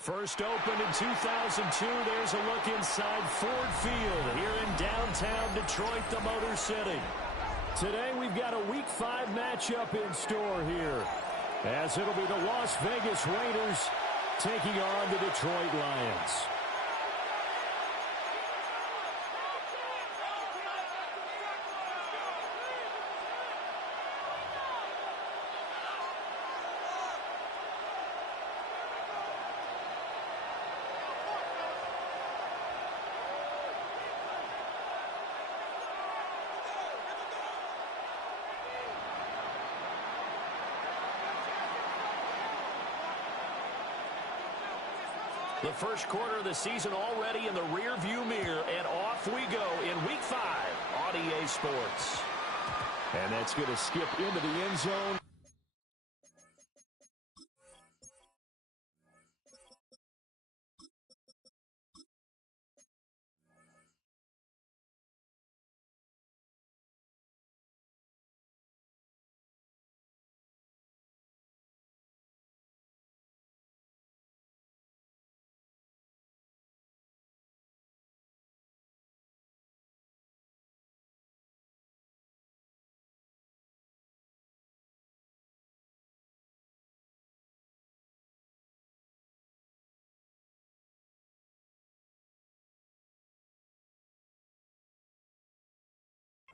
First opened in 2002, there's a look inside Ford Field here in downtown Detroit, the Motor City. Today we've got a Week 5 matchup in store here, as it'll be the Las Vegas Raiders taking on the Detroit Lions. The first quarter of the season already in the rearview mirror, and off we go in Week 5 on EA Sports. And that's going to skip into the end zone.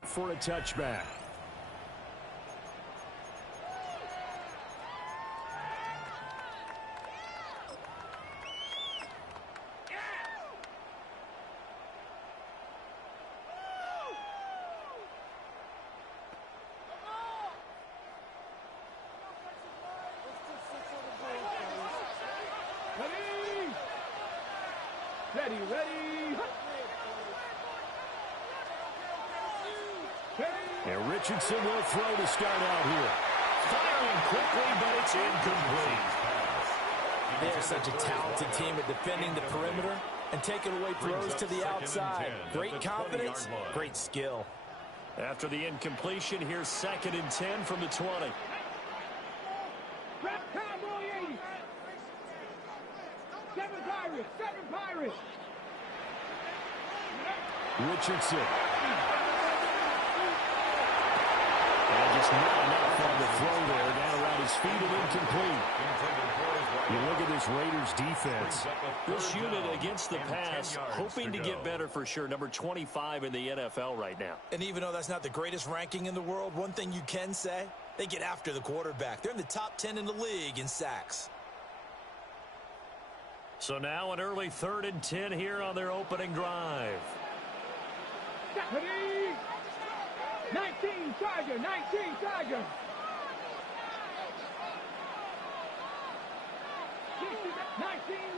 For a touchback. Ready. And Richardson will throw to start out here. Firing quickly, but it's incomplete. They're such a talented team at defending the perimeter and taking away throws to the outside. Great confidence, great skill. After the incompletion, here's 2nd and 10 from the 20. Cowboy 80. 7 Pirates. Richardson. And just not enough on the throw there. Down around his feet and incomplete. You look at this Raiders defense. This unit against the pass, hoping to get better for sure. Number 25 in the NFL right now. And even though that's not the greatest ranking in the world, one thing you can say, they get after the quarterback. They're in the top 10 in the league in sacks. So now an early 3rd and 10 here on their opening drive. 19 Tiger. 19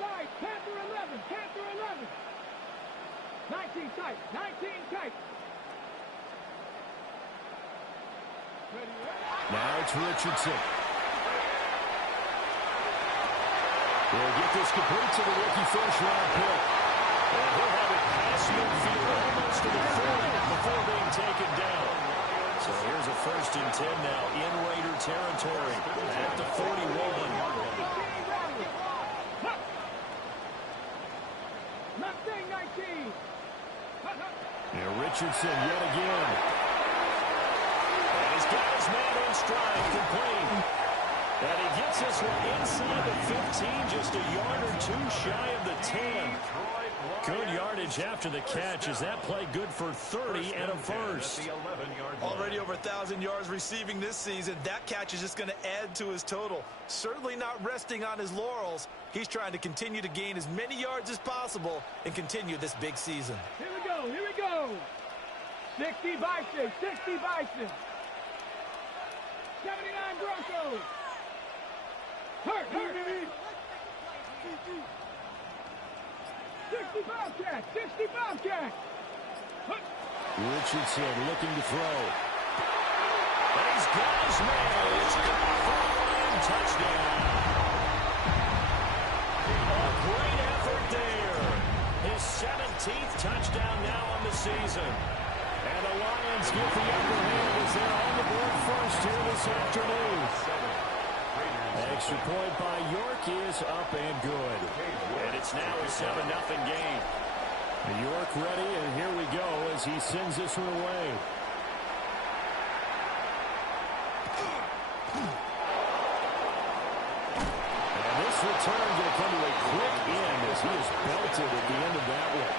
light. Panther 11. 19 tight. Now it's Richardson. We'll get this complete to the rookie first-round pick. And he'll have it past midfield almost to the 40 before being taken down. So here's a 1st and 10 now in Raider territory at the 41. And Richardson yet again. And he's got his man in stride, complete. And he gets this one inside the 15, just a yard or 2 shy of the 10. Good yardage after the catch. Is that play good for 30 and a first? Already over 1,000 yards receiving this season. That catch is just going to add to his total. Certainly not resting on his laurels. He's trying to continue to gain as many yards as possible and continue this big season. Here we go. 60 Bison. 79 Broncos. Hurt. 60 Bobcats. Richardson looking to throw. And he's got his man. It's caught for a Lion touchdown. A great effort there. His 17th touchdown now on the season. And the Lions get the upper hand as they're on the board first here this afternoon. Extra point by York is up and good. And it's now a 7-0 game. York ready, and here we go as he sends this one away. And this return going to come to a quick end as he is belted at the end of that one.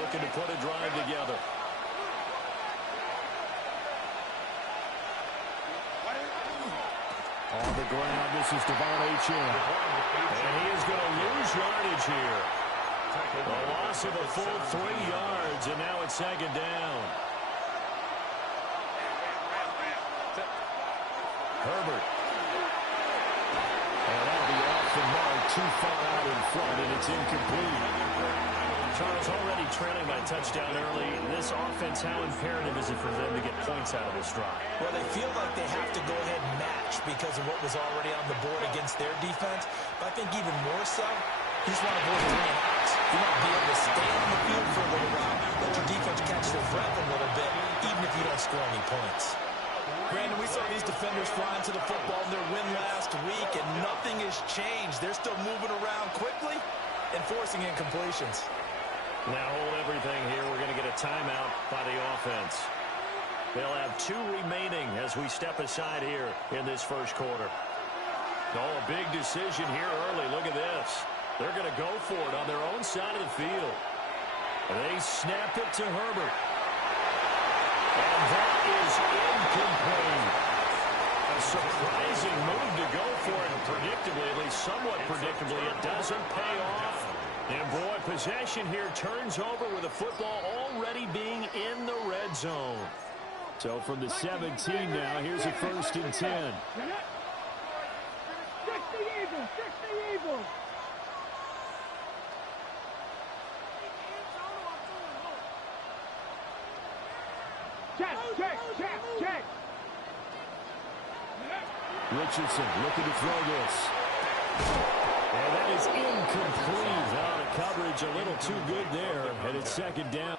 Looking to put a drive together. On the ground, this is Devon Achane. And he is going to lose yardage here. A loss of a full 3 yards, and now it's second down. Herbert. And that'll be off the mark, too far out in front, and it's incomplete. Charles, already trailing by touchdown early. This offense, how imperative is it for them to get points out of this drive? Well, they feel like they have to go ahead and match because of what was already on the board against their defense. But I think even more so, you just want to avoid 3 and outs. You want to be able to stay on the field for a little while, let your defense catch their breath a little bit, even if you don't score any points. Brandon, we saw these defenders flying to the football in their win last week, and nothing has changed. They're still moving around quickly and forcing incompletions. Now hold everything here. We're going to get a timeout by the offense. They'll have 2 remaining as we step aside here in this first quarter. Oh, a big decision here early. Look at this. They're going to go for it on their own side of the field. They snap it to Herbert. And that is incomplete. A surprising move to go for it. Predictably, at least somewhat predictably, it doesn't pay off. And, boy, possession here turns over with the football already being in the red zone. So from the 17 now, here's a 1st and 10. Stick the Eagles! Stick the Eagles! Check! Richardson looking to throw this. And that is incomplete. Out of coverage, a little too good there. And it's second down.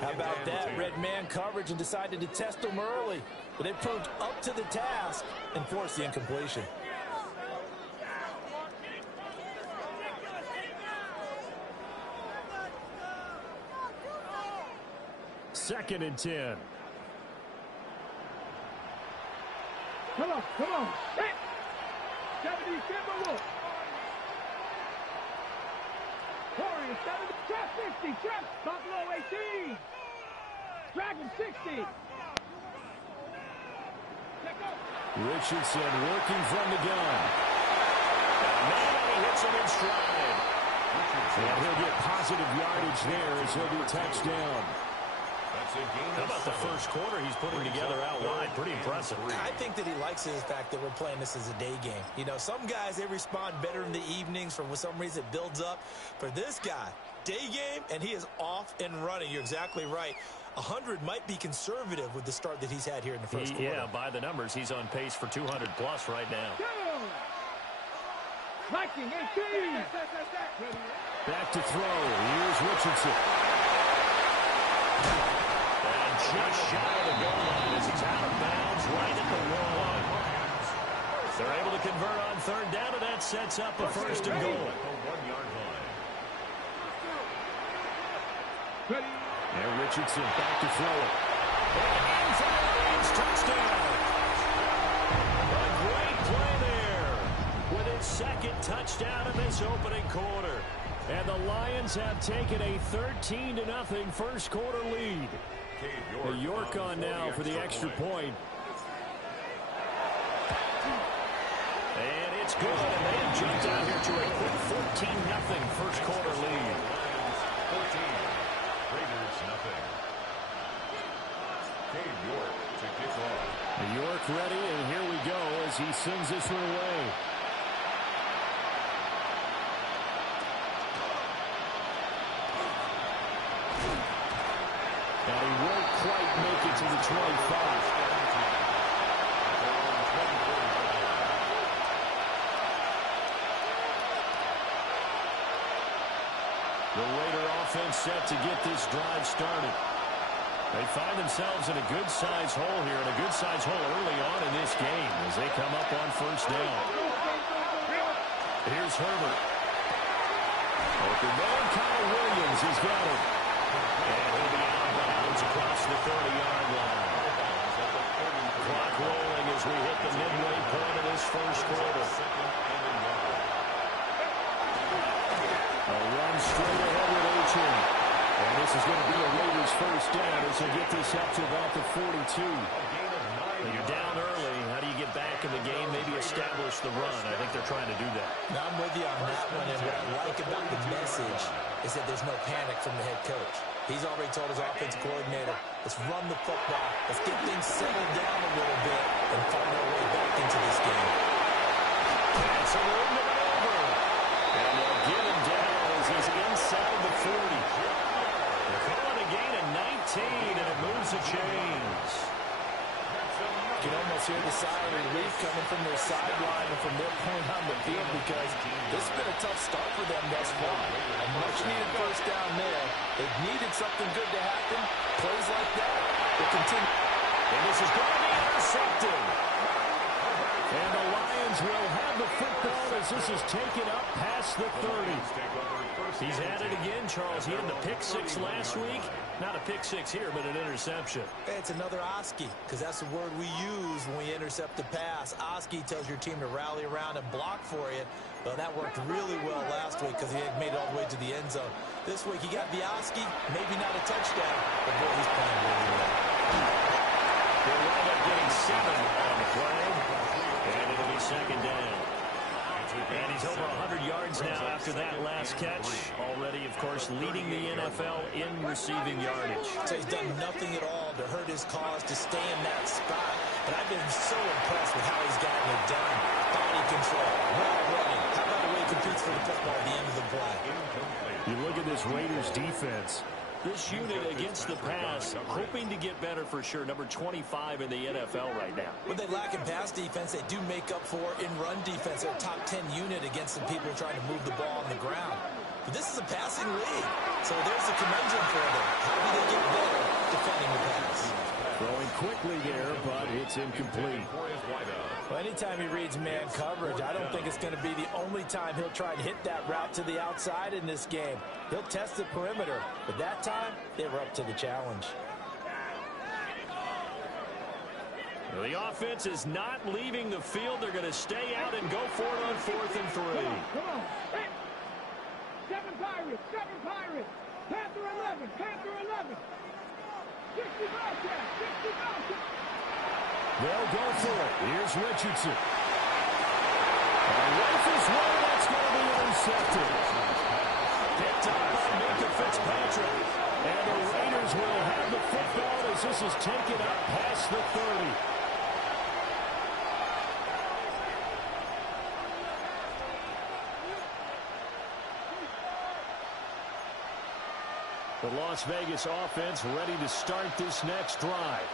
How about that? Red man coverage and decided to test them early. But they proved up to the task and forced the incompletion. Second and 10. Come on! Hit! 70, Timberwolves! Warriors 70, trap 50, trap Buffalo 18, Dragon 60. Richardson working from the gun. Now he hits him in stride. And he'll get positive yardage there as he'll be touchdown. How about the first quarter he's putting together out wide? Pretty impressive. I think that he likes the fact that we're playing this as a day game. You know, some guys, they respond better in the evenings. For some reason, it builds up. For this guy, day game, and he is off and running. You're exactly right. 100 might be conservative with the start that he's had here in the first quarter. Yeah, by the numbers, he's on pace for 200-plus right now. Viking 18. Back to throw. Here's Richardson. Just shy of the goal line as he's out of bounds right at the 1. They're able to convert on third down, and that sets up a 1st and goal. And Richardson back to throw it. And in for the Lions, touchdown. A great play there. Within second touchdown in this opening quarter. And the Lions have taken a 13-0 first quarter lead. York on now for the extra point. And it's good. And they have jumped out here to a quick 14-0 first quarter lead. 14, Raiders nothing. York to kick off. York ready, and here we go as he sends this one away. And he won't quite make it to the 25. The Raider offense set to get this drive started. They find themselves in a good-sized hole here, and a good-sized hole early on in this game as they come up on first down. Here's Herbert. Open man, Kyle Williams has got it. And he'll be out of bounds across the 30-yard line. Clock rolling as we hit the midway point of this first quarter. A run straight ahead with Achin. And this is going to be a Raiders first down as they get this up to about the 42. When you're down early, how do you get back in the game, maybe establish the run? I think they're trying to do that. Now, I'm with you on that one, and what I like about the message is that there's no panic from the head coach. He's already told his offense coordinator, let's run the football, let's get things settled down a little bit and find our way back into this game. That's a room to maneuver. And they'll get him down as he's inside the 40. They're calling a gain of 19, and it moves the chains. You can almost hear the sigh of relief coming from their sideline and from their point on the field because this has been a tough start for them thus far. A much-needed first down there. They've needed something good to happen. Plays like that will continue. And this is going to be intercepted. And the Lions will have the football as this is taken up past the 30. He's had it again, Charles. He had the pick six last week. Not a pick six here, but an interception. It's another Oski, because that's the word we use when we intercept the pass. Oski tells your team to rally around and block for you. Well, that worked really well last week because he had made it all the way to the end zone. This week he got the Oski, maybe not a touchdown, but boy, he's playing really well. They'll wind up getting 7 on the play, and it'll be second down. And he's over 100 yards now after that last catch. Already, of course, leading the NFL in receiving yardage. So he's done nothing at all to hurt his cause, to stay in that spot. But I've been so impressed with how he's gotten it done. Body control, well running. How about the way he competes for the football at the end of the play? You look at this Raiders defense. This unit against the pass, hoping to get better for sure. Number 25 in the NFL right now. When they lack in pass defense, they do make up for in run defense. They're a top 10 unit against some people trying to move the ball on the ground. But this is a passing league, so there's a conundrum for them. How do they get better defending the pass? Throwing quickly there, but it's incomplete. Well, anytime he reads man coverage, I don't think it's going to be the only time he'll try to hit that route to the outside in this game. He'll test the perimeter, but that time, they were up to the challenge. Well, the offense is not leaving the field. They're going to stay out and go for it on 4th and 3. Come on. Hey. 7 Pirates. Panther 11. 60 Bobcats. They'll go for it. Here's Richardson. And rifles one, that's going to be intercepted. Picked up by Minka Fitzpatrick. And the Raiders will have the football as this is taken up past the 30. The Las Vegas offense ready to start this next drive.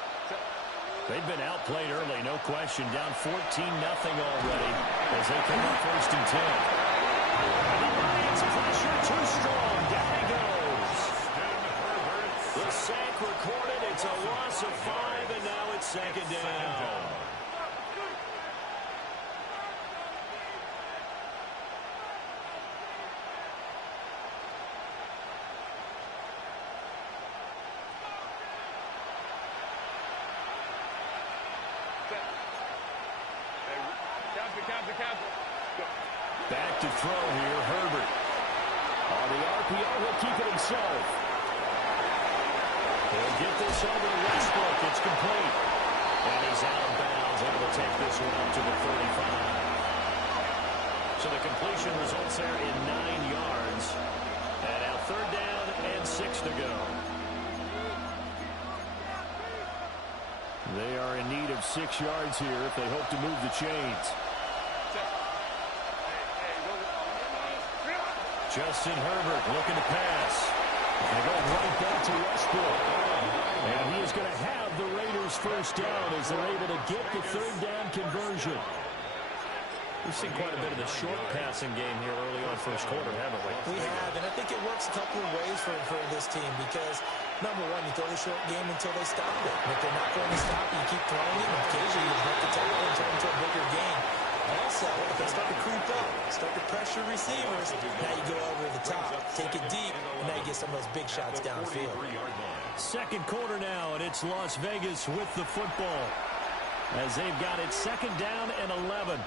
They've been outplayed early, no question. Down 14-0 already as they come up 1st and 10. And the Lions pressure too strong. Down he goes. The sack recorded. It's a loss of 5, and now it's second down. back to throw here, Herbert. On the RPO, he'll keep it himself. He'll get this over to Westbrook. It's complete. And he's out of bounds, able to take this one up to the 35. So the completion results there in 9 yards. And now 3rd down and 6 to go. They are in need of 6 yards here if they hope to move the chains. Justin Herbert looking to pass. And going right back to Westbrook. And he is going to have the Raiders' first down as they're able to get the 3rd down conversion. We've seen quite a bit of the short passing game here early on first quarter, haven't we? We have, and I think it works a couple of ways for this team because, number one, you throw the short game until they stop it. And if they're not going to stop it, you keep throwing it, and occasionally you break the tackle and turn into a bigger game. Also, if they start to creep up, start to pressure receivers, now you go over the top, take it deep, and now you get some of those big shots downfield. 2nd quarter now, and it's Las Vegas with the football as they've got it 2nd down and 11.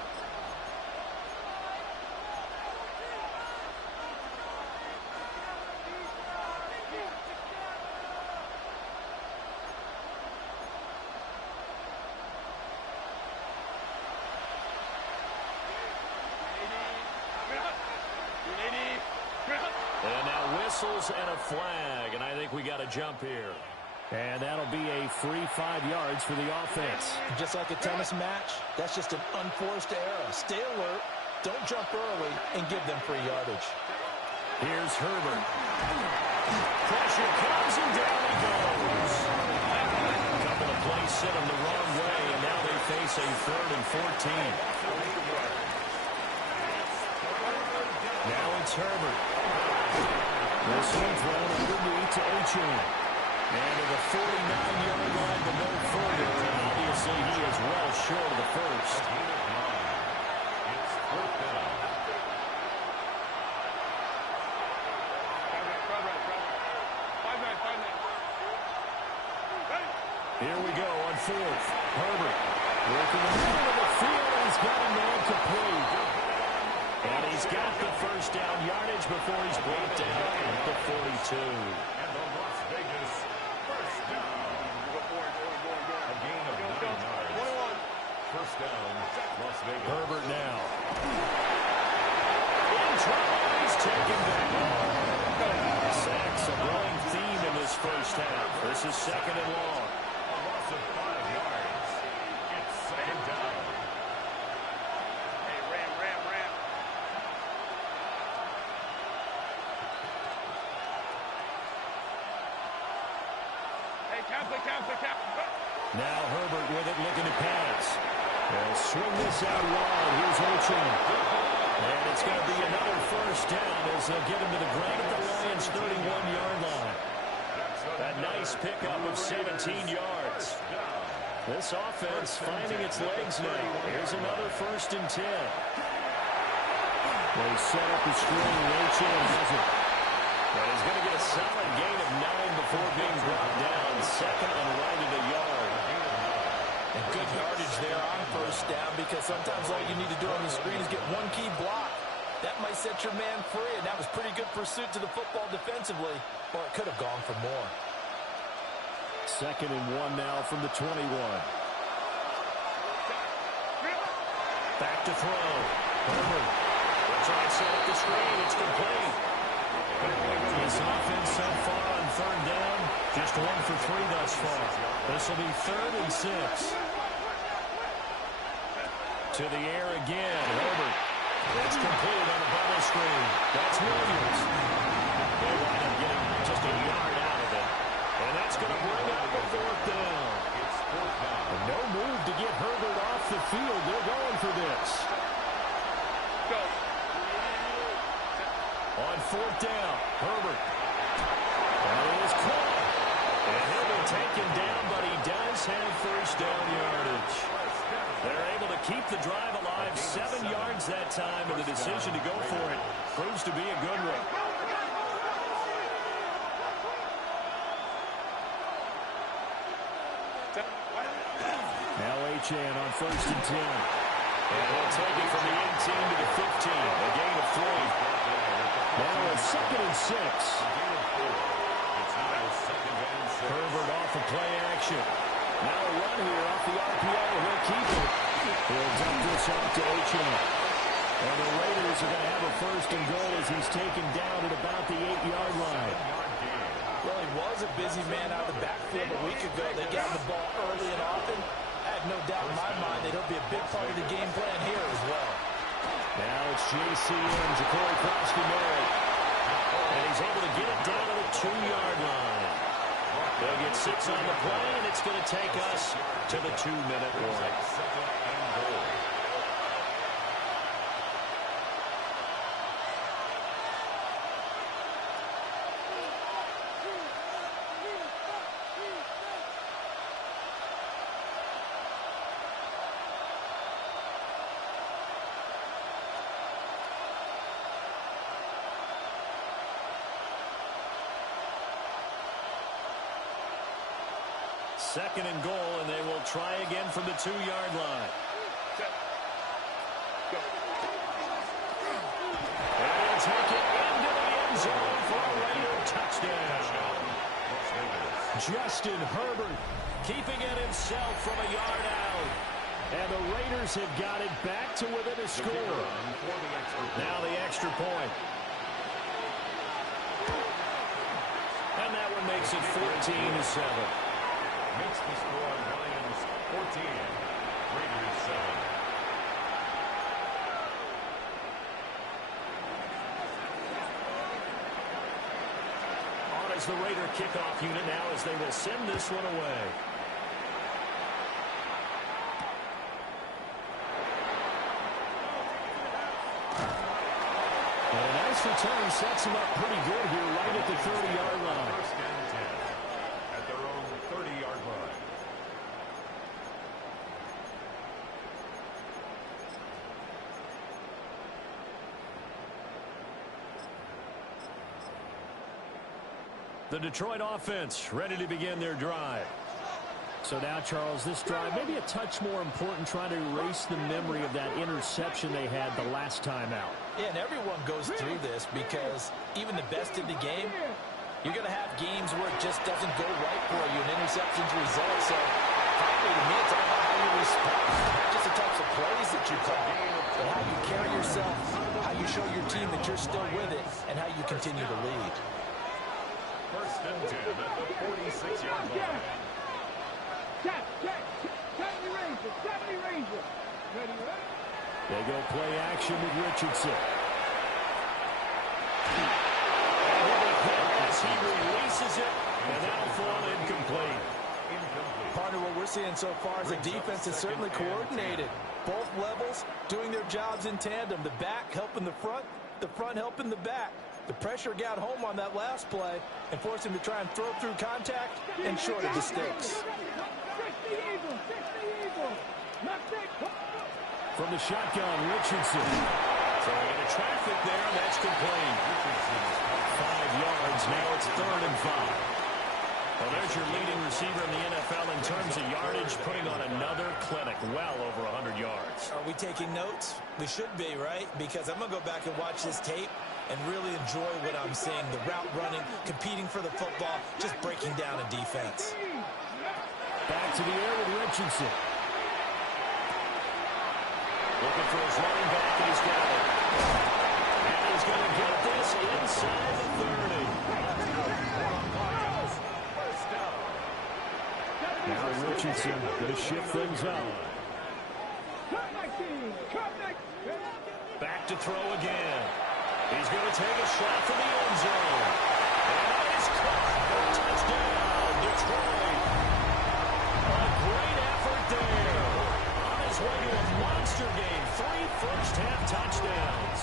And now whistles and a flag, and I think we got a jump here. And that'll be a free 5 yards for the offense. Just like a tennis match, that's just an unforced error. Stay alert, don't jump early, and give them free yardage. Here's Herbert. Pressure comes, and down he goes. A couple of plays sent him the wrong way, and now they face a 3rd and 14. Now it's Herbert. This one thrown underneath to Achane. And to the 49-yard line, but no further. And obviously, he is well short of the first. It's 4th down. Here we go on 4th. Herbert working the middle of the field. He's got a man complete. And he's got the first down yardage before he's brought down at the 42. And the Las Vegas first down. A gain of 9 yards. First down, Las Vegas. Herbert now. In trouble, he's taken down. Sacks a growing theme in this first half. This is 2nd and long. A loss of 5 yards. It's 2nd down. Now Herbert with it, looking to pass. They'll swing this out wide. Here's Achane. And it's going to be another first down as they'll get him to the ground at the Lions' 31-yard line. A nice pickup of 17 yards. This offense finding its legs now. Here's another 1st and 10. They set up the screen. Achane has it. But he's going to get a solid gain of 9 before being brought down. 2nd and right at a yard. And good yardage there on first down because sometimes all you need to do on the screen is get one key block. That might set your man free, and that was pretty good pursuit to the football defensively, or it could have gone for more. 2nd and 1 now from the 21. Back to throw. Herbert. They'll try and set up the screen. It's complete. This offense so far on 3rd down, just 1 for 3 thus far. This will be 3rd and 6. To the air again. Herbert. It's complete on a bubble screen. That's Williams. They wind up getting just a yard out of it. And that's going to bring up the 4th down. It's 4th down. And no move to get Herbert off the field. They're going for this. Go. On 4th down, Herbert. And it is caught. And he'll be taken down, but he does have first down yardage. They're able to keep the drive alive. 7 yards that time, and the decision to go for it proves to be a good one. Now Achane on 1st and 10. And he'll take it from the 18 to the 15. A gain of and 6. It's now 2nd and 6. Herbert off of play action. Now a run here off the RPO. He'll keep it. He'll dump this off to H.M. And the Raiders are going to have a 1st and goal as he's taken down at about the 8-yard line. Well, he was a busy man out of the backfield a week ago. They got the ball early and often. I have no doubt in my mind that he'll be a big part of the game plan here as well. Now it's JCM, Ja'Cory Crosby-Merritt. And he's able to get it down to the 2-yard line. They'll get 6 on the play, and it's going to take us to the 2-minute warning. 2nd and goal. Second and goal, and they will try again from the 2-yard line. And he'll take it into the end zone for a Raider touchdown. Justin Herbert keeping it himself from a yard out. And the Raiders have got it back to within a score. Now the extra point. And that one makes it 14-7. Makes the score Lions 14, Raiders 7. On as the Raider kickoff unit now as they will send this one away. And a nice return sets him up pretty good here right at the 30-yard line. 1st and 10 at their own 30-yard line. The Detroit offense ready to begin their drive. So now, Charles, this drive maybe a touch more important, trying to erase the memory of that interception they had the last time out. Yeah, and everyone goes through this because even the best in the game, you're going to have games where it just doesn't go right for you, and interceptions result. So, finally, to me, it's all about how you respond, not just the types of plays that you call, but how you carry yourself, how you show your team that you're still with it, and how you continue to lead. 1st and 10 at the 46-yard line. 70 Ranger. Ready, right? They go play action with Richardson. As he releases it, and that'll fall incomplete. Partner, what we're seeing so far is the defense is certainly coordinated. Both levels doing their jobs in tandem. The back helping the front helping the back. The pressure got home on that last play and forced him to try and throw through contact and shorted the sticks. From the shotgun, Richardson. Throwing into traffic there, and that's complete. 5 yards, now it's 3rd and 5. Well, there's your leading receiver in the NFL in terms of yardage, putting on another clinic, well over 100 yards. Are we taking notes? We should be, right? Because I'm going to go back and watch this tape and really enjoy what I'm seeing. The route running, competing for the football, just breaking down a defense. Back to the air with Richardson. Looking for his running back, and he's got it. And he's going to get this inside the 30. Now Richardson going to shift things up. Back to throw again. He's going to take a shot from the end zone. And he's caught for a touchdown, Detroit. A great effort there. On his way to a monster game. 3 first-half touchdowns.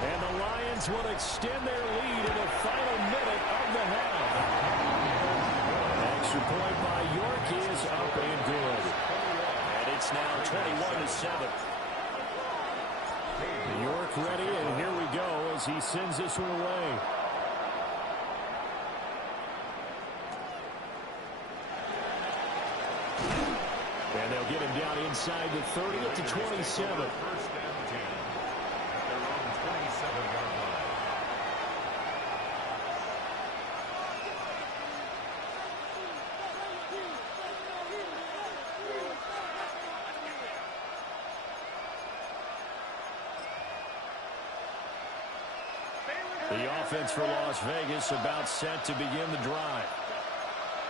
And the Lions will extend their lead in the final minute of the half. Extra point by York is up and good. And it's now 21-7. York ready, and here we go as he sends this one away. And they'll get him down inside the 30 to 27. 1st and 10 at their own 27-yard line. The offense for Las Vegas about set to begin the drive.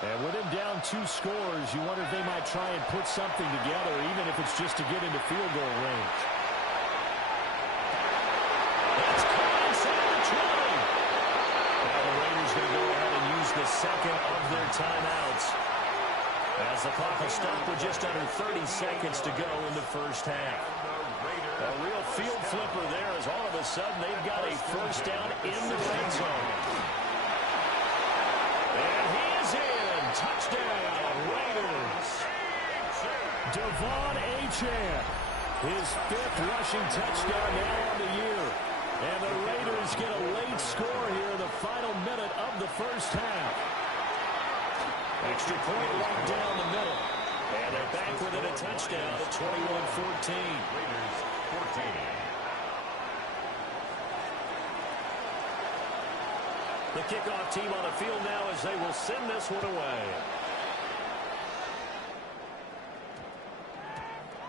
And with him down 2 scores, you wonder if they might try and put something together, even if it's just to get into field goal range. That's caught inside the 20. Now the Raiders going to go ahead and use the second of their timeouts, as the clock will stop with just under 30 seconds to go in the first half. A real field flipper there, as all of a sudden they've got a first down in the red zone. And he is in. Touchdown, Raiders. Devon Achane, his 5th rushing touchdown now on the year. And the Raiders get a late score here in the final minute of the first half. Extra point right down the middle. And they're back within a touchdown at 21-14. Raiders 14. The kickoff team on the field now as they will send this one away.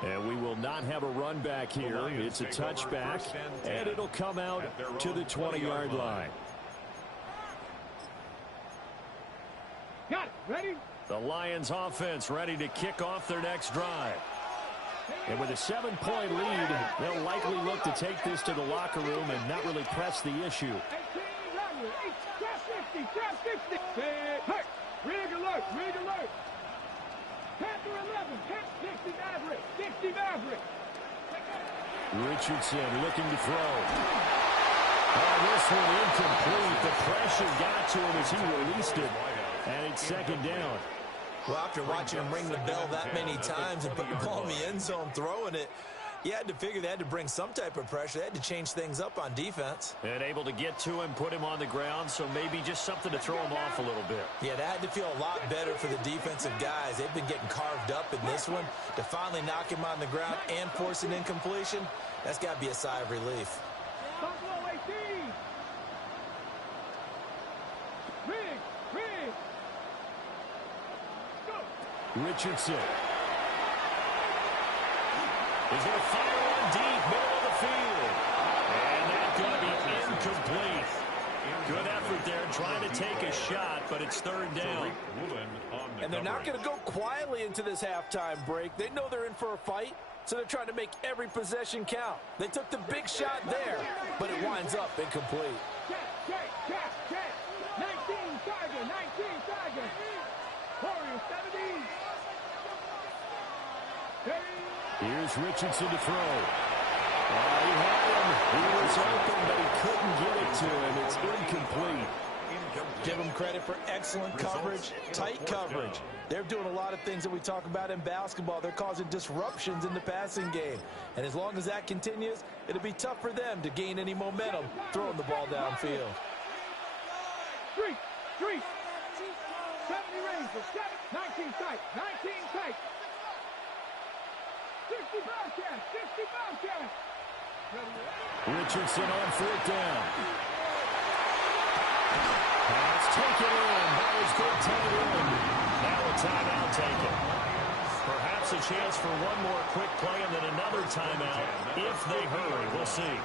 And we will not have a run back here. It's a touchback, and it'll come out to the 20-yard line. Got it. Ready? The Lions offense ready to kick off their next drive. And with a 7-point lead, they'll likely look to take this to the locker room and not really press the issue. 50, 50. Rig alert, rig alert. Panther 11, 60 Maverick, 60 Maverick. Richardson looking to throw. Oh, this one incomplete. The pressure got to him as he released it, and it's second down. Well, after watching him ring the bell that many times and put the ball in the end zone throwing it, you had to figure they had to bring some type of pressure. They had to change things up on defense. And able to get to him, put him on the ground, so maybe just something to throw him off a little bit. Yeah, that had to feel a lot better for the defensive guys. They've been getting carved up in this one. To finally knock him on the ground and force an incompletion, that's got to be a sigh of relief. Buffalo 18. Rig. Go. Richardson. He's going to fire one deep, middle of the field. And that's going to be incomplete. Good effort there, trying to take a shot, but it's third down. And they're not going to go quietly into this halftime break. They know they're in for a fight, so they're trying to make every possession count. They took the big shot there, but it winds up incomplete. Check. 19 Tiger. Warriors 17. Here's Richardson to throw. He had him. He was open, but he couldn't get it to him. It's incomplete. Give them credit for excellent coverage, tight coverage. They're doing a lot of things that we talk about in basketball. They're causing disruptions in the passing game. And as long as that continues, it'll be tough for them to gain any momentum throwing the ball downfield. Street. 70 Rangers, 19 tight. 60 Bobcats. Richardson on 4th down. Pass taken in. That was good tight end. Now a timeout taken. Perhaps a chance for one more quick play and then another timeout if they hurry. We'll see.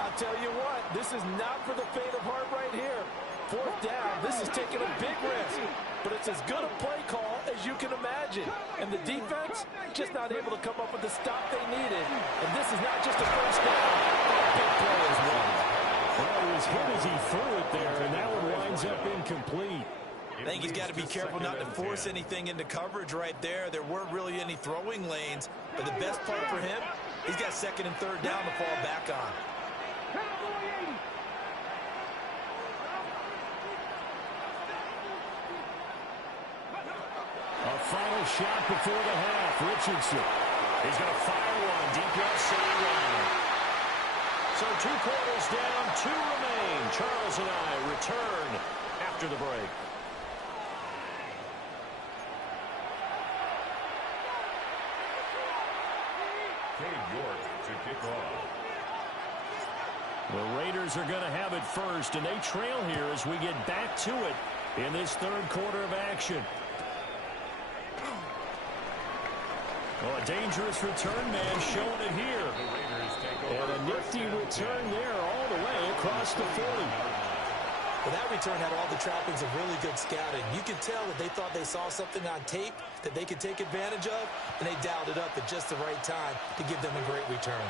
I'll tell you what, this is not for the faint of heart right here. 4th down, this is taking a big risk. But it's as good a play call as you can imagine. And the defense just not able to come up with the stop they needed. And this is not just a first down, but a big play as well. Well, he was hit as he threw it there, and that one winds up incomplete. I think he's got to be careful not to force anything into coverage right there. There weren't really any throwing lanes. But the best part for him, he's got 2nd and 3rd down to fall back on. A final shot before the half. Richardson. He's going to fire one deep left center line. So 2 quarters down, 2 remain. Charles and I return after the break. York to kick off. The Raiders are going to have it first, and they trail here as we get back to it in this 3rd quarter of action. Oh, a dangerous return man showing it here. And a nifty return there all the way across the 40. Well, that return had all the trappings of really good scouting. You could tell that they thought they saw something on tape that they could take advantage of, and they dialed it up at just the right time to give them a great return.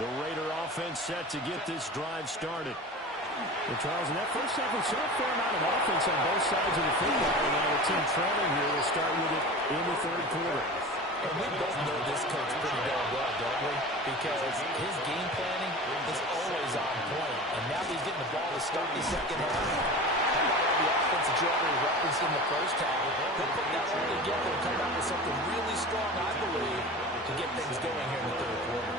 The Raider offense set to get this drive started. Well, Charles, in that first half, we saw a fair amount of offense on both sides of the football, and now the team trailing here will start with it in the third quarter. And we both know this coach pretty darn well, don't we? Because his game planning is always on point. And now he's getting the ball to start the second half. How about all the offense that you already referenced in the first half? They'll put that all together and come out with something really strong, I believe, to get things going here in the third quarter.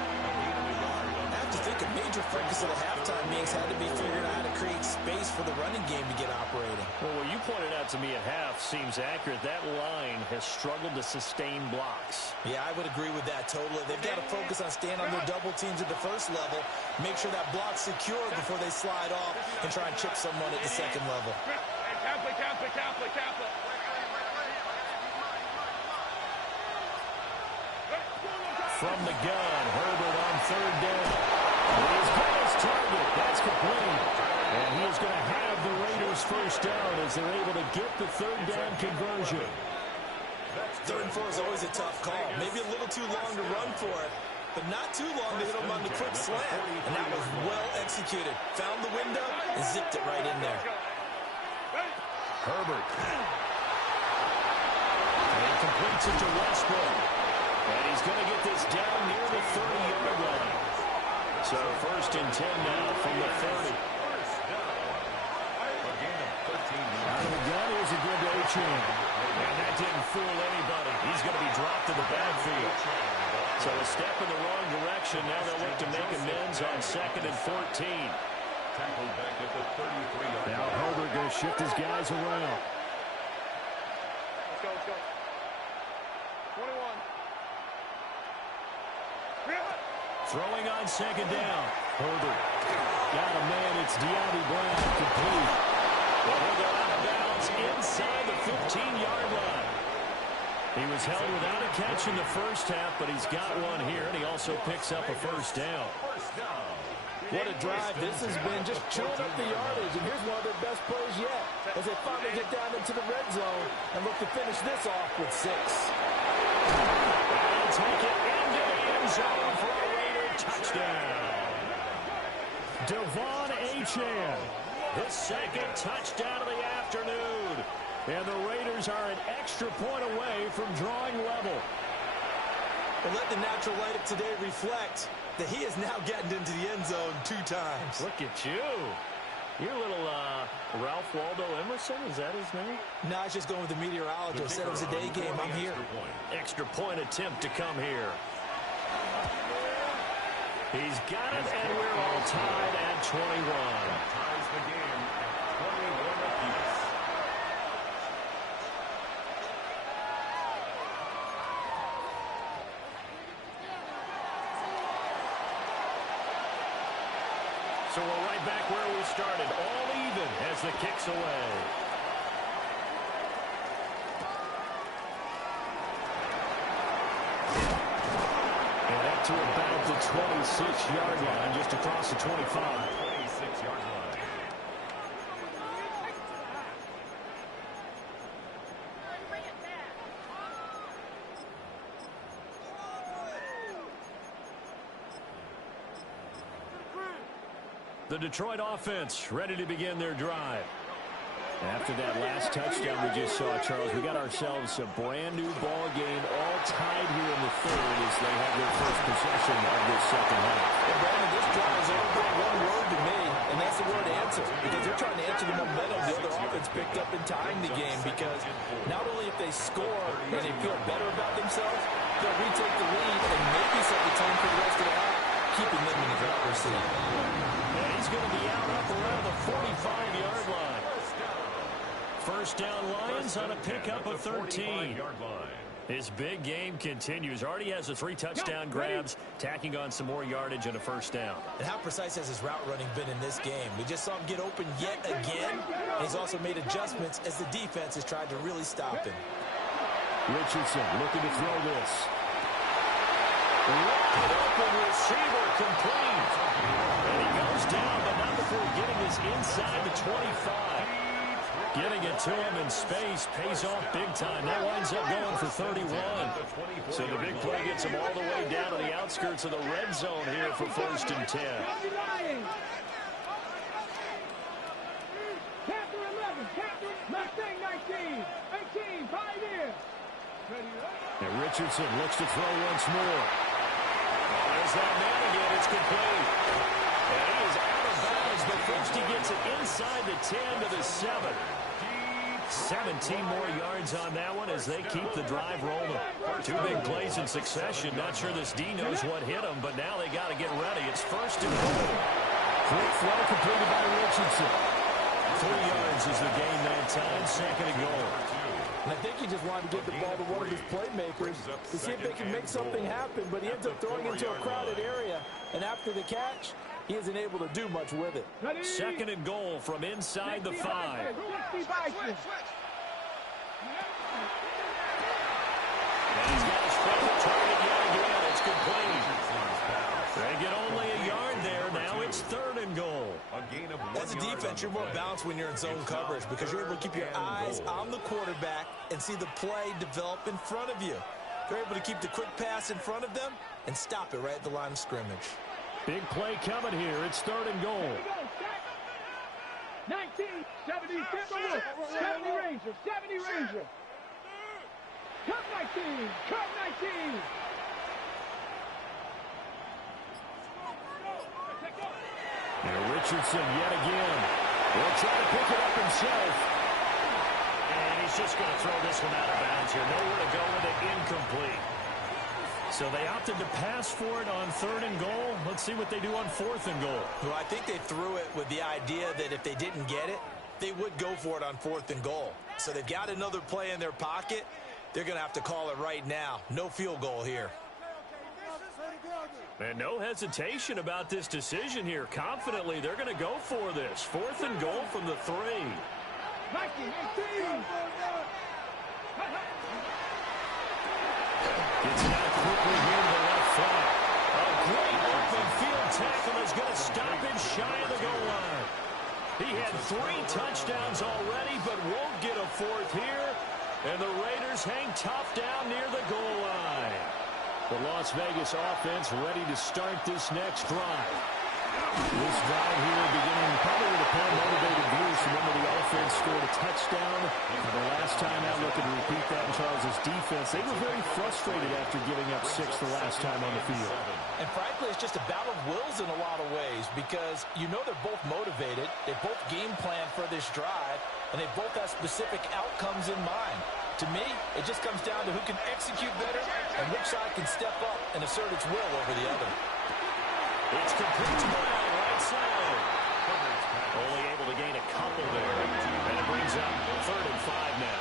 I have to think a major focus of the halftime meetings had to be figuring out how to create space for the running game to get operating. Well, what you pointed out to me at half seems accurate. That line has struggled to sustain blocks. Yeah, I would agree with that totally. They've got to focus on staying on their double teams at the first level, make sure that block's secure before they slide off and try and chip someone at the second level. From the gun, Herbert on third down. He's got his target. That's complete. And he is going to have the Raiders first down as they're able to get the third down conversion. 3rd and 4 is always a tough call. Maybe a little too long to run for it, but not too long to hit him on the quick slant. And that was well executed. Found the window and zipped it right in there. Herbert. And he completes it to Westbrook. And he's going to get this down near the 30-yard line. So 1st and 10 now from the 30. Out of the gun, here's a good Achane. And that didn't fool anybody. He's going to be dropped to the backfield. So a step in the wrong direction. Now they'll look to make amends on 2nd and 14. Tackled back at the 33-yard line. Now Herbert going to shift his guys around. Let's go. 21. Throwing on 2nd down. Herbert. Got a man. It's De'Ami Brown. Complete. Well, he'll go out of bounds inside the 15-yard line. He was held without a catch in the first half, but he's got one here, and he also picks up a first down. What a drive this has been, just chewing up the yardage, and here's one of their best plays yet as they finally get down into the red zone and look to finish this off with 6. They'll take it into the end zone for a Raider touchdown. Devon Achane, his 2nd touchdown of the afternoon. And the Raiders are an extra point away from drawing level. Well, let the natural light of today reflect that he is now getting into the end zone 2 times. Look at you. You're a little Ralph Waldo Emerson, is that his name? No, I was just going with the meteorologist. Said it was a day game. I'm here. Extra point attempt to come here. He's got it, and we're all tied at 21. Ties the game at 21 apiece. So we're right back where we started, all even as the kick's away. And up to about the 26-yard line, just across the 25. 26-yard line. The Detroit offense ready to begin their drive. After that last touchdown we just saw, Charles, we got ourselves a brand-new ball game, all tied here in the 3rd as they have their first possession of this second half. Well, Brandon, this drive has only been one word to me, and that's the word answer, because they're trying to answer the momentum the other offense picked up in tying the game, because not only if they score and they feel better about themselves, they'll retake the lead and maybe set the tone for the rest of the half, keeping them in the driver's seat. And he's going to be out up around the 45-yard line. First down Lions on a pickup of 13. His big game continues. Already has the 3 touchdown grabs, tacking on some more yardage and a first down. And how precise has his route running been in this game? We just saw him get open yet again. And he's also made adjustments as the defense has tried to really stop him. Richardson looking to throw this. Wide open receiver complete. And he goes down, but not before getting this inside the 25. Getting it to him in space pays off big time. That winds up going for 31. So the big play gets him all the way down to the outskirts of the red zone here for 1st and 10. And Richardson looks to throw once more. Oh, there's that man again. It's complete. And he is out of bounds, but first he gets it inside the 10 to the 7. 17 more yards on that one as they keep the drive rolling. 2 big plays in succession. Not sure this D knows what hit them, but now they got to get ready. It's 1st and goal. Quick throw completed by Richardson. 3 yards is the gain that time. 2nd and goal. And I think he just wanted to get the ball to one of his playmakers to see if they can make something happen, but he ends up throwing into a crowded area, and after the catch, he isn't able to do much with it. 2nd and goal from inside the 5. And he's got his favorite target yet again. It's complete. They get only a yard there. Now it's 3rd and goal. As a defense, you're more balanced when you're in zone coverage because you're able to keep your eyes on the quarterback and see the play develop in front of you. They're able to keep the quick pass in front of them and stop it right at the line of scrimmage. Big play coming here. It's 3rd and goal. 19, 70 Ranger, 70 Ranger. Cut 19, cut 19. And Richardson yet again will try to pick it up himself. And he's just going to throw this one out of bounds here. Nowhere to go with it. Incomplete. So they opted to pass for it on 3rd and goal. Let's see what they do on 4th and goal. Well, I think they threw it with the idea that if they didn't get it, they would go for it on 4th and goal. So they've got another play in their pocket. They're going to have to call it right now. No field goal here. And no hesitation about this decision here. Confidently, they're going to go for this. 4th and goal from the 3. Gets it out quickly here to the left flat. A great open field tackle is going to stop him shy of the goal line. He had 3 touchdowns already, but won't get a 4th here. And the Raiders hang tough down near the goal line. The Las Vegas offense ready to start this next drive. This drive here beginning probably with a pair of motivated views. Remember, the offense scored a touchdown. And the last time out, looking to repeat that in Charles' defense. They were very frustrated after giving up 6 the last time on the field. And frankly, it's just a battle of wills in a lot of ways because you know they're both motivated. They both game plan for this drive, and they both have specific outcomes in mind. To me, it just comes down to who can execute better and which side can step up and assert its will over the other. It's complete to Brown, right side. Only able to gain a couple there. And it brings up 3rd and 5 now.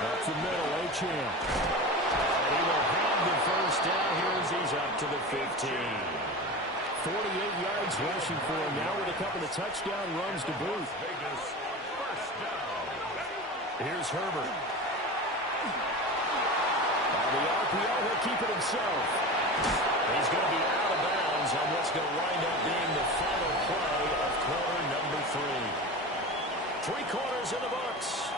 Up the middle, Achane. And he will have the 1st down here as he's up to the 15. 48 yards rushing for him now with a couple of touchdown runs to boot. Here's Herbert. On the RPO, he'll keep it himself. He's going to be out of bounds on what's going to wind up being the final play of quarter number 3. 3 quarters in the books.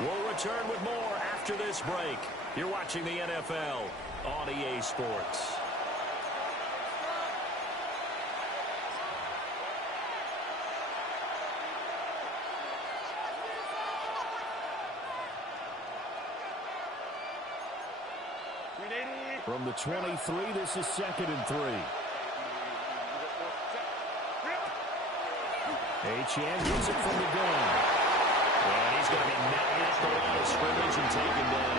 We'll return with more after this break. You're watching the NFL on EA Sports. From the 23, this is 2nd and 3. Achane gives it from the gun. And he's going to be met at the line of scrimmage and taken down.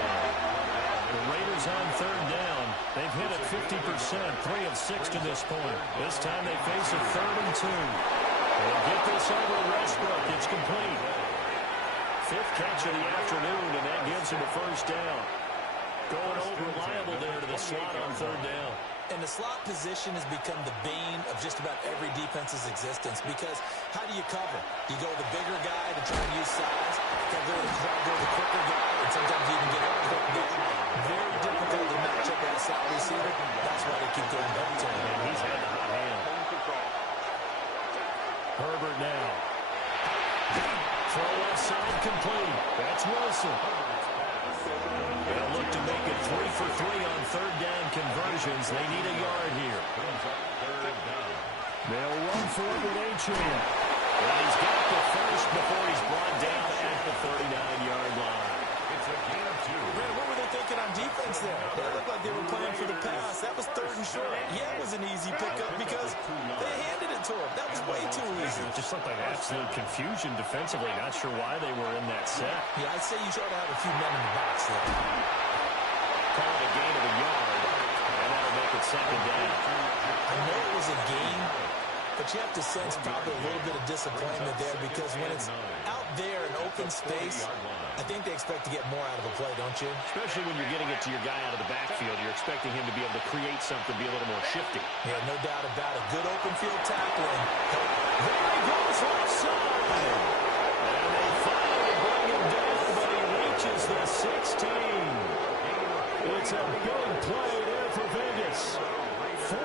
The Raiders on 3rd down. They've hit it 50%, 3 of 6 to this point. This time they face a 3rd and 2. They'll get this over to Westbrook. It's complete. 5th catch of the afternoon, and that gives him a 1st down. Going over reliable there to the slot on third down. And the slot position has become the bane of just about every defense's existence because how do you cover? You go with the bigger guy to try and use size. You go with the quicker guy, and sometimes you even get out quick there. Very difficult to match up at a slot receiver. That's why they keep going back to him. And he's had the hot hand. Herbert now. Throw left side complete. That's Wilson. They'll look to make it 3 for 3 on third down conversions. They need a yard here. They'll run for it with Achane. And he's got the first before he's brought down at the 39-yard line. It's a gain of 2. Man, what were they thinking on defense there? It looked like they were playing for the pass. That was third and short. Yeah, it was an easy pickup because they handed it to him. That was way too easy. Just looked like absolute confusion defensively. Not sure why they were in that set. Yeah, I'd say you try to have a few men in the box there. Call it a gain of a yard, and that'll make it second down. I know it was a game, but you have to sense probably a little bit of disappointment there because when it's out there in open space, I think they expect to get more out of a play, don't you? Especially when you're getting it to your guy out of the backfield. You're expecting him to be able to create something, be a little more shifty. Yeah, no doubt about it. Good open field tackling. There he goes left side. And they finally bring him down, but he reaches the 16. It's a big play there for Vegas. 43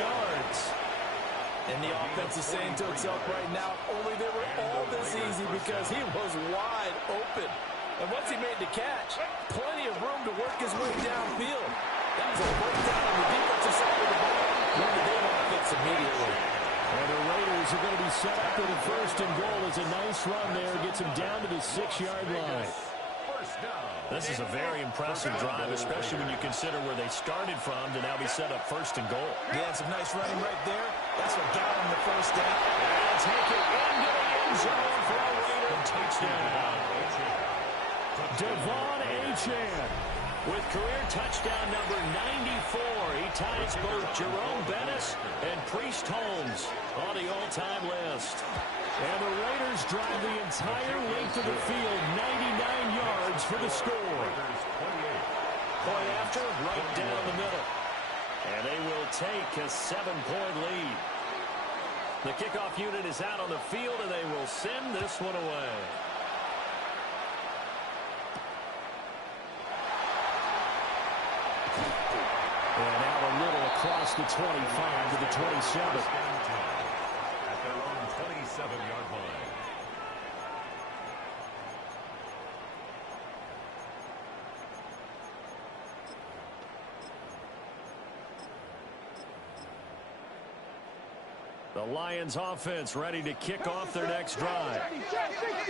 yards. And the offense is saying to itself right now, only they were all this easy because he was wide open. And once he made the catch, plenty of room to work his way downfield. That was a breakdown on the defensive side of the ball. When they want to fix immediately. And the Raiders are going to be set up with a first and goal. It's a nice run there. Gets him down to the 6-yard line. This is a very impressive drive, especially when you consider where they started from to now be set up first and goal. Yeah, some nice running right there. That's what got him the first down. And take it into the end zone for a Raider touchdown. Devon Achane with career touchdown number 94. He ties both Jerome Bettis and Priest Holmes on the all-time list. And the Raiders drive the entire length of the field, 99 yards for the score. Point after, right down the middle. And they will take a 7-point lead. The kickoff unit is out on the field, and they will send this one away. And now a little across the 25 to the 27. At their own 27-yard line. The Lions offense ready to kick off their next drive.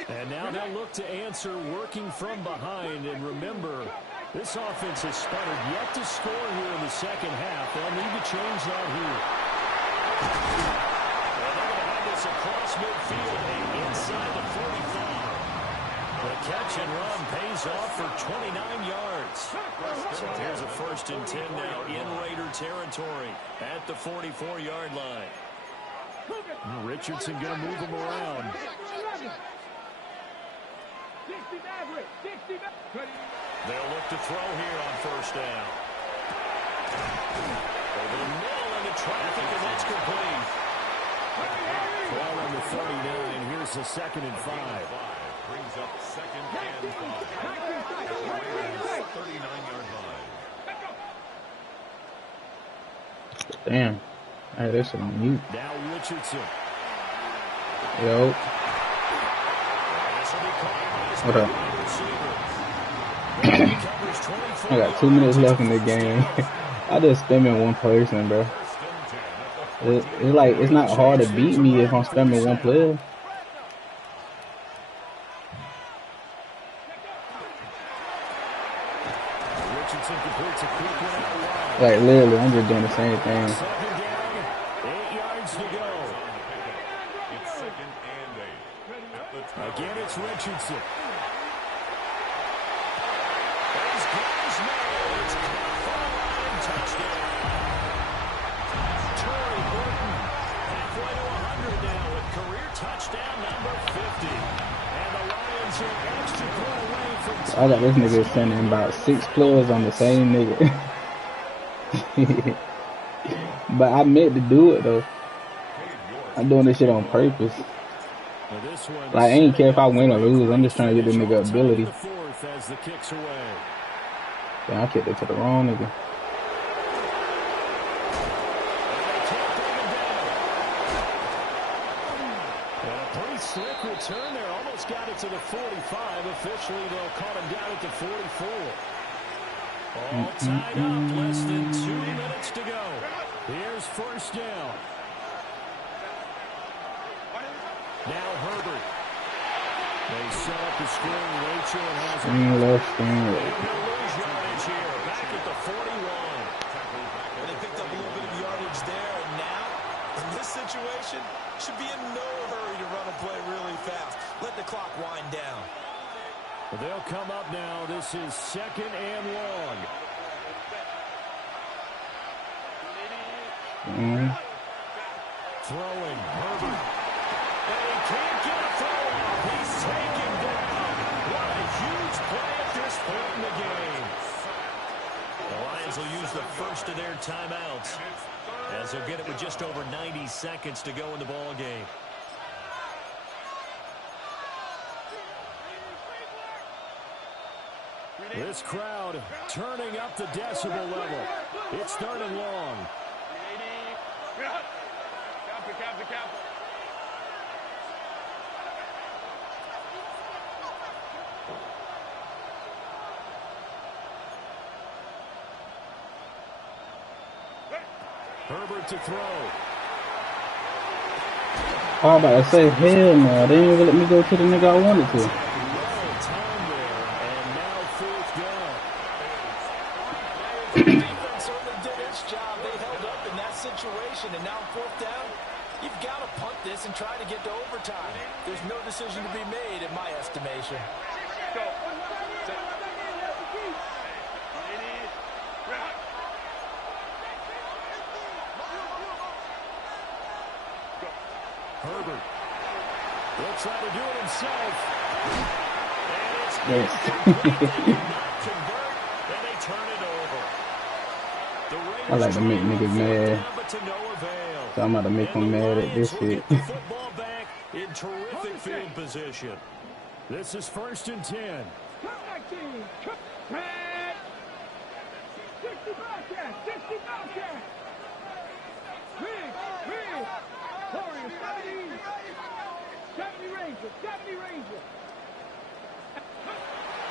And now they'll look to answer working from behind. And remember, this offense has sputtered yet to score here in the second half. They'll need to change that here. And they're going to have this across midfield and inside the 45. The catch and run pays off for 29 yards. So here's a 1st and 10 now in Raider territory at the 44-yard line. Richardson going to move him around. They'll look to throw here on first down. Over the middle into traffic, and that's complete. Ball on the 39. Here's the 2nd and 5. Brings up 2nd and 5. 39-yard line. Damn. Hey, this is on mute. Now Richardson. Yo. What up? I got 2 minutes left in the game. I just spamming one person, bro. It's like, it's not hard to beat me if I'm spamming one player. Richardson completes a quick one out wide. Like, literally, I'm just doing the same thing. 2nd down, 8 yards to go. It's 2nd and 8. Again, it's Richardson. There's Glasnow. It's caught for a line touchdown. Torrey Burton halfway to 100 now with career touchdown number 50. And the Lions are extra point away I got this nigga sending about 6 players on the same nigga. But I meant to do it though. I'm doing this shit on purpose. Like, I ain't care if I win or lose. I'm just trying to get the nigga ability. Damn, I kicked it to the wrong nigga. Slick return there, almost got it to the 45. Officially, they'll call him down at the 44. All tied up, less than 2 minutes to go. Here's first down. Now Herbert. They set up the screen. Rachel has it. Left screen. Lose yardage here, back at the 41. And they picked up a little bit of yardage there, and now, in this situation, should be in no hurry to run a play really fast. Let the clock wind down. Well, they'll come up now. This is 2nd and long. Throwing Herbert. And he can't get a throw off. He's taken down. What a huge play at this point in the game. The Lions will use the first of their timeouts, as they'll get it with just over 90 seconds to go in the ball game. This crowd turning up the decibel level. It's 3rd and long. Herbert to throw. I'm about to say, hell no, they didn't even let me go to the nigga I wanted to. Defense certainly did its job. They held up in that situation, and now 4th down, you've got to punt this and try to get to overtime. There's no decision to be made, in my estimation. Herbert will try to do it himself. And it's and they turn it over. I like to make niggas mad. So I'm about to make them mad at this shit. The football back in terrific field position. This is 1st and 10.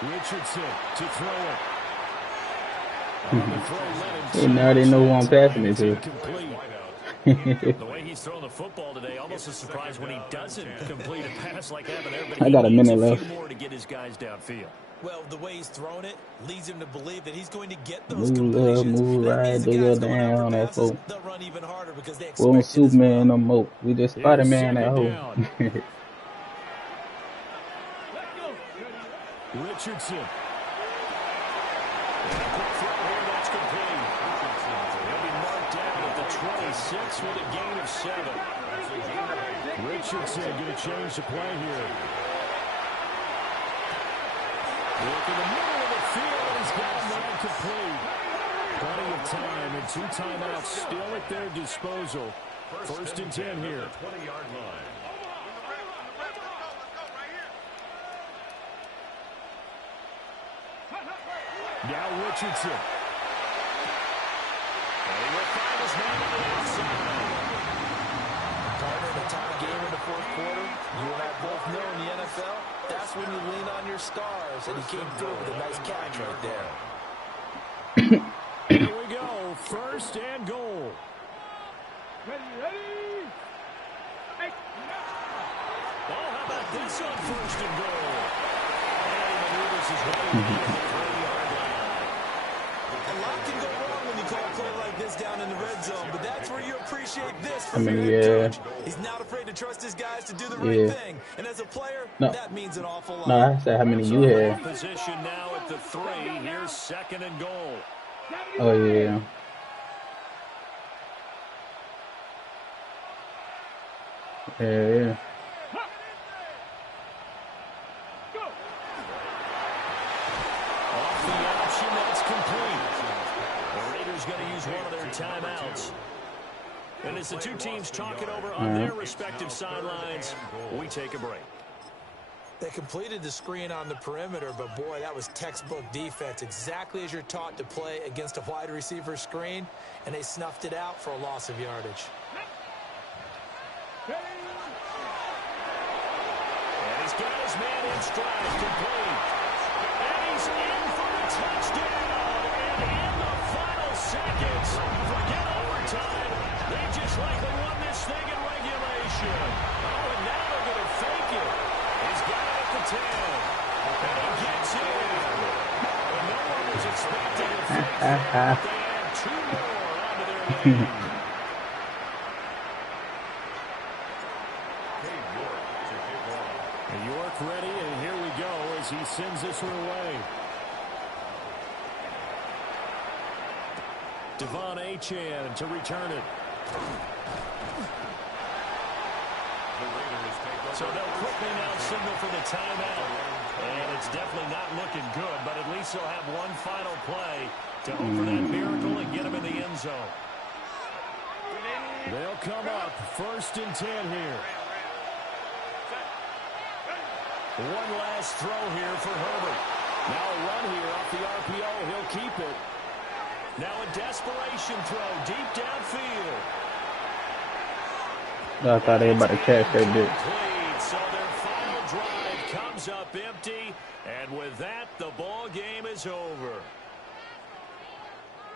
Richardson to throw it. And now they know who I'm passing it to. The way he's throwing the football today, almost a surprise when he doesn't complete a pass like that. But I got a minute left. More to get his guys downfield. Well, the way he's thrown it leads him to believe that he's going to get those Move right, do your damn on that folk. They'll run even harder because they We don't expect it as Superman no more. We just Spider-Man at home. Richardson. That's complete. He'll be marked down at the 26 with a gain of 7. Richardson going to change the play here. Look in the middle of the field, and he's got that complete. Plenty of time and 2 timeouts still at their disposal. 1st and 10 here. 20-yard line. Now Richardson. And he will find his man on the outside. Partner, in a tie game in the 4th quarter, you and I both know in the NFL, that's when you lean on your stars, and he came through with a nice catch right there. Here we go, 1st and goal. Ready? Hey. Oh, how about this on 1st and goal? And he maneuvers his way to the 3-yard line. A lot can go wrong when you call a play like this down in the red zone, but that's where you appreciate this from your head coach. He's not afraid to trust his guys to do the right thing, and as a player, that means an awful lot. No, I said how many you had. Position now at the 3. Here's 2nd and goal. Oh yeah. Yeah. timeouts. And as the two teams talk it over on their respective sidelines, we take a break. They completed the screen on the perimeter, but boy, that was textbook defense. Exactly as you're taught to play against a wide receiver screen, and they snuffed it out for a loss of yardage. And he's got his man in stride, complete. And he's in for the touchdown. And in the final seconds, forget overtime. They just likely won this thing in regulation. Oh, and now they're going to fake it. He's got it at the 10. And he gets in. And no one was expecting a fake there, but they add two more onto their lead. York ready, and here we go as he sends this one away. Devon Achane to return it. So they'll quickly now signal for the timeout. And it's definitely not looking good, but at least they'll have one final play to hope for that miracle and get him in the end zone. They'll come up 1st and 10 here. One last throw here for Herbert. Now a run here off the RPO. He'll keep it. Now a desperation throw deep downfield. I thought they were about to catch that bitch. So their final drive comes up empty. And with that, the ball game is over.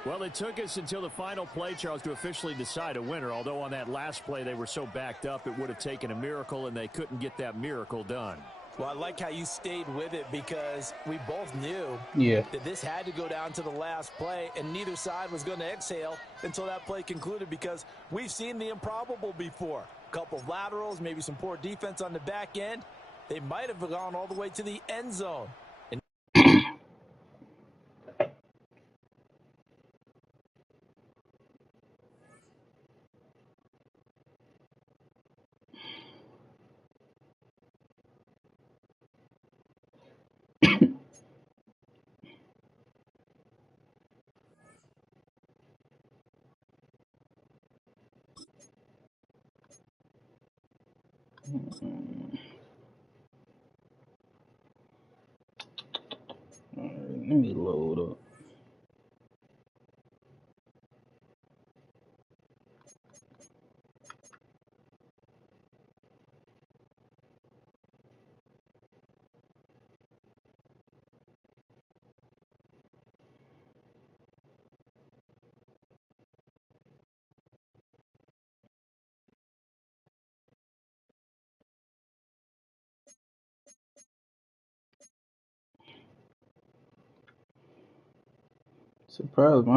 Well, it took us until the final play, Charles, to officially decide a winner. Although on that last play they were so backed up, it would have taken a miracle, and they couldn't get that miracle done. Well, I like how you stayed with it because we both knew that this had to go down to the last play, and neither side was going to exhale until that play concluded because we've seen the improbable before. A couple of laterals, maybe some poor defense on the back end. They might have gone all the way to the end zone. Let me load up. Surprised my